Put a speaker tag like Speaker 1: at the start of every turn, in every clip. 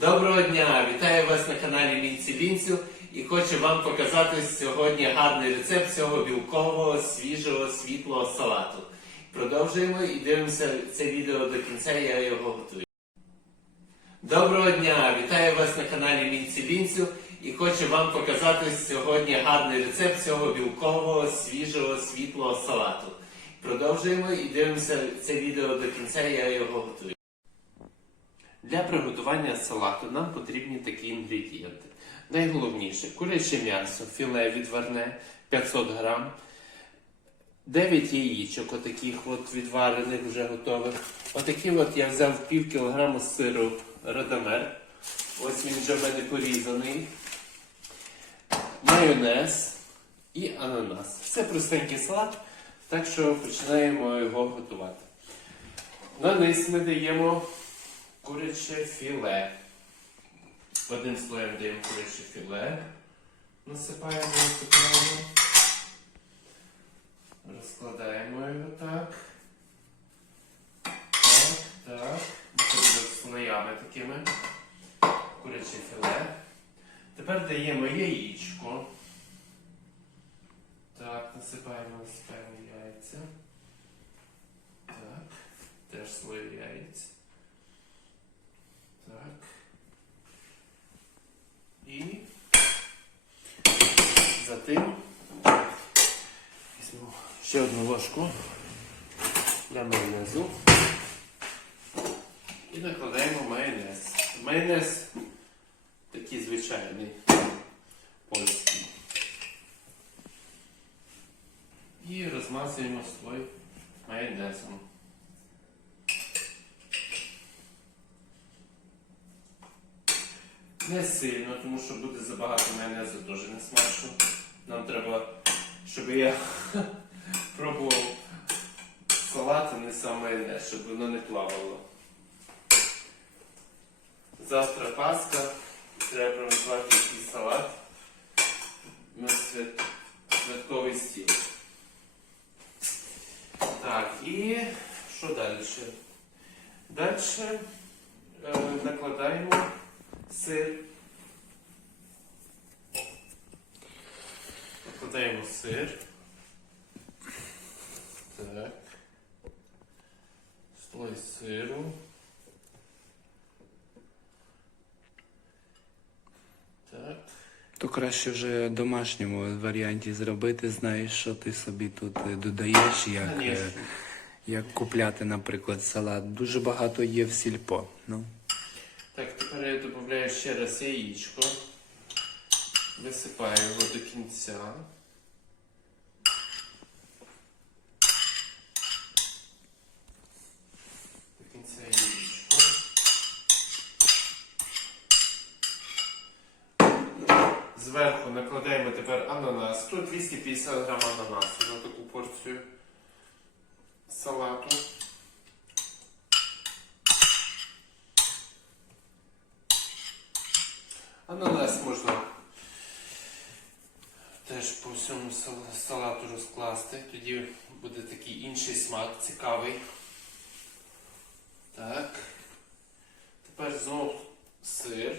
Speaker 1: Доброго дня! Вітаю вас на каналі Лінці Лінцю і хочу вам показати сьогодні гарний рецепт цього білкового, свіжого, світлого салату. Продовжуємо і дивимося це відео до кінця, я його готую. Доброго дня! Вітаю вас на каналі Лінці Лінцю і хочу вам показати сьогодні гарний рецепт цього білкового, свіжого, світлого салату. Продовжуємо і дивимося це відео до кінця, я його готую. Для приготування салату нам потрібні такі інгредієнти. Найголовніше куряче м'ясо, філе відварне 500 грам, 9 яєчок, отаких от відварених вже готових. Отакі от я взяв пів кілограму сиру Радамер. Ось він вже в мене порізаний. Майонез і ананас. Все простенький салат, так що починаємо його готувати. На низ ми даємо куряче філе. Одним слоєм даємо куряче філе. Насипаємо, насипаємо. Розкладаємо його так. Так, так. Це буде слоями такими. Куряче філе. Тепер даємо яєчко. Так, насипаємо, насипаємо яйця. Так. Теж слой яєць. Так. І затим візьму ще одну ложку для майонезу. І накладаємо майонез. Майонез такий звичайний польський. І розмазуємо слой майонезом. Не сильно, тому що буде забагато майонезу дуже не смачно. Нам треба, щоб я пробував салат, а не сам майонез, щоб воно не плавало. Завтра Пасха, треба приготувати якийсь салат на свят... святковий стіл. Так, і що далі? Далі е, накладаємо сир. Накладаємо сир. Так. Слой сиру. Так.
Speaker 2: То краще вже в домашньому варіанті зробити, знаєш, що ти собі тут е, додаєш, як, е,
Speaker 1: Конечно.
Speaker 2: як купляти, наприклад, салат. Дуже багато є в сільпо. Ну.
Speaker 1: Так, тепер я додаю ще раз яєчко. Висипаю його до кінця. До кінця яєчко. Зверху накладаємо тепер ананас. Тут 250 грам ананасу на таку порцію салату. Ананас можна теж по всьому салату розкласти. Тоді буде такий інший смак, цікавий. Так. Тепер знову сир.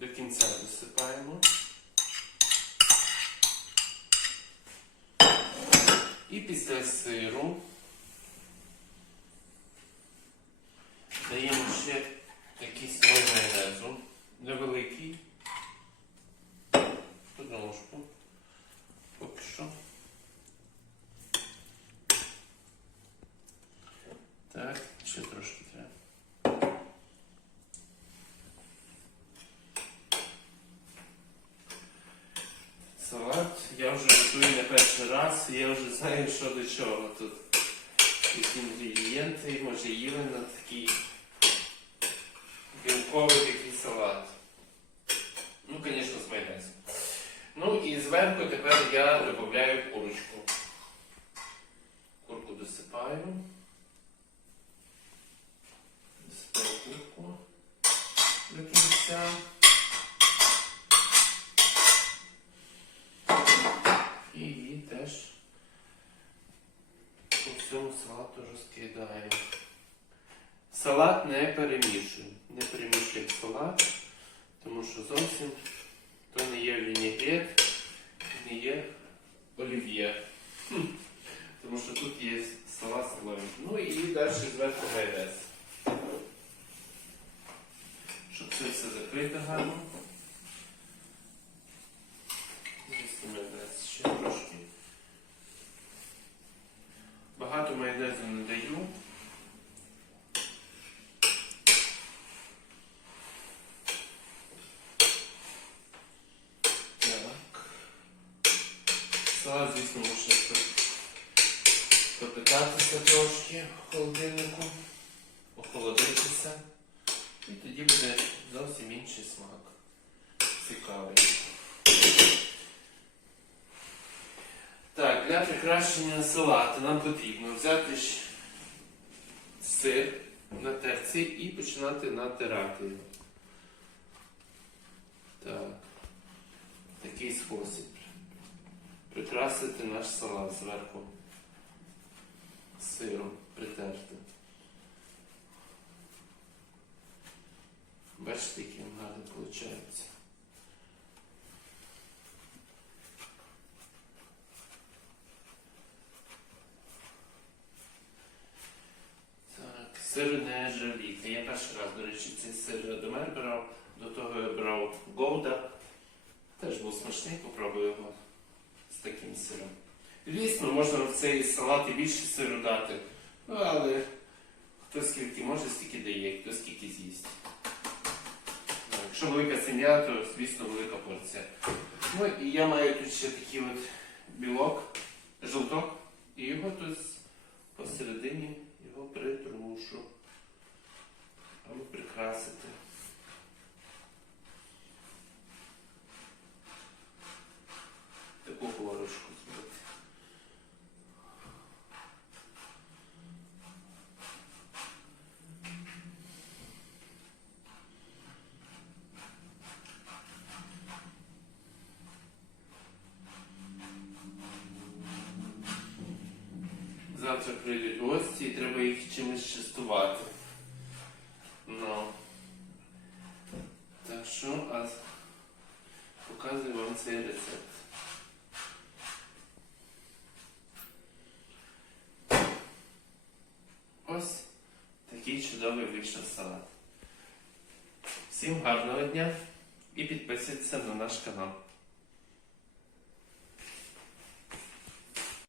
Speaker 1: До кінця досипаємо. І після сиру даємо ще якийсь слой майонезу. Невеликий. Одну ложку. Поки що. Так, ще трошки треба. Салат я вже готую не я вже знаю, що до чого тут. Якісь інгредієнти, може їли на такий білковий такий салат. Ну, звісно, з майонезом. Ну і зверху тепер я додаю курочку. Курку. Досипаю курку до кінця. І її теж по всьому салату. Салат не перемішуємо. Не перемішуємо салат, тому що зовсім то не є вінігрет, не є олів'є. Тому що тут є салат слоєм. Ну і далі зверху майонез. Щоб це все закрити гарно. Звісно, майонез ще трошки. Багато майонезу не даю. Так. Салат, звісно, може пропитатися трошки в холодильнику, охолодитися. І тоді буде зовсім інший смак. Цікавий. Так, для прикрашення салату нам потрібно взяти сир на терці і починати натирати. Так. Такий спосіб. Прикрасити наш салат зверху сиром притерти. Бачите, який він гарно виходить. Так, сир не жалійте. Я перший раз, до речі, цей сир до мене брав. До того я брав Голда. Теж був смачний, попробую його з таким сиром. Звісно, можна в цей салат і більше сиру дати. Але хто скільки може, стільки дає, хто скільки з'їсть. Якщо велика сім'я, то звісно велика порція. Ну і я маю тут ще такий от білок, жовток, і його тут посередині його притрушу. Або прикрасити. Таку горошку зробити. Завтра прийдуть гості і треба їх чимось частувати. Ну. Так що, а показую вам цей рецепт. Ось такий чудовий вийшов салат. Всім гарного дня і підписуйтесь на наш канал.